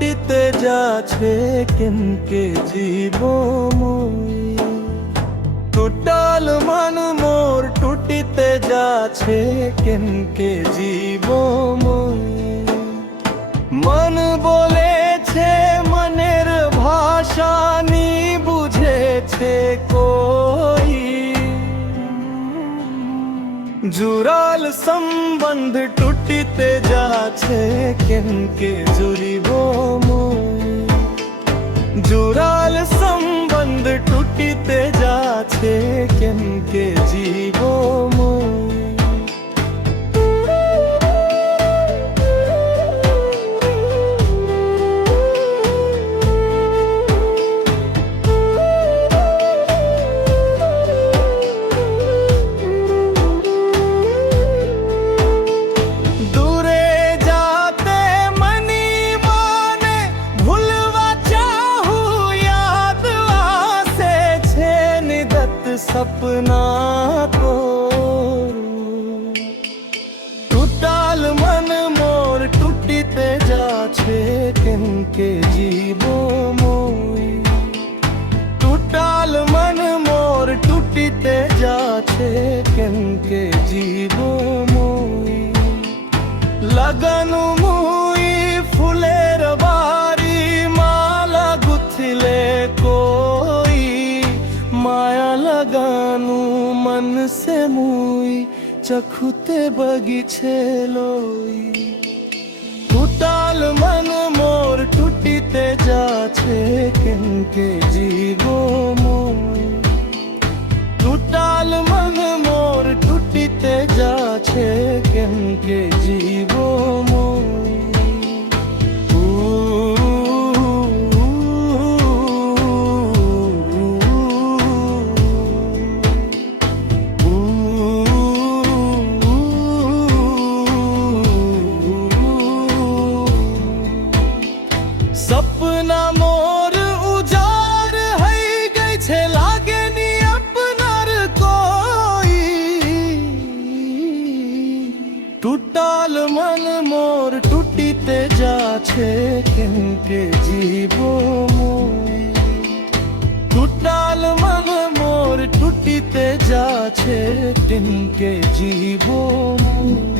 টুটিতে যাচ্ছে কেনকে জীবময় টুটাল মন মোর টুটিতে যাচ্ছে কেনকে জীবময় মন বলেছে মনের ভাষা নি বুঝেছে कोई जुड़ाल संबंध टूटते जाछे केनके जुड़िबो मोय जुड़ाल संबंध टूटते जाछे केनके जीवो मोय सपना को टूटाल मन मोर टूटते जाछे केनके जीवो मोय टूटाल मन मोर टूटते जाछे केनके जीवो मोय लगन मुई फुलेर बारी माला गुथले कोई माया लगानु मन से मुई चखुते बगीचे लोई टूटाल मन मोर टूटते जाछे केनके जीवो मोय टूटाल मन मोर टूटते जाछे केनके जीवो मोय सपना मोर उजाड़ है गई छे लागे नी अपनार कोई टूटाल मन मोर टूटते जाछे केनके जीवो मोय टूटाल मन मोर टूटते जाछे केनके जीवो मोय।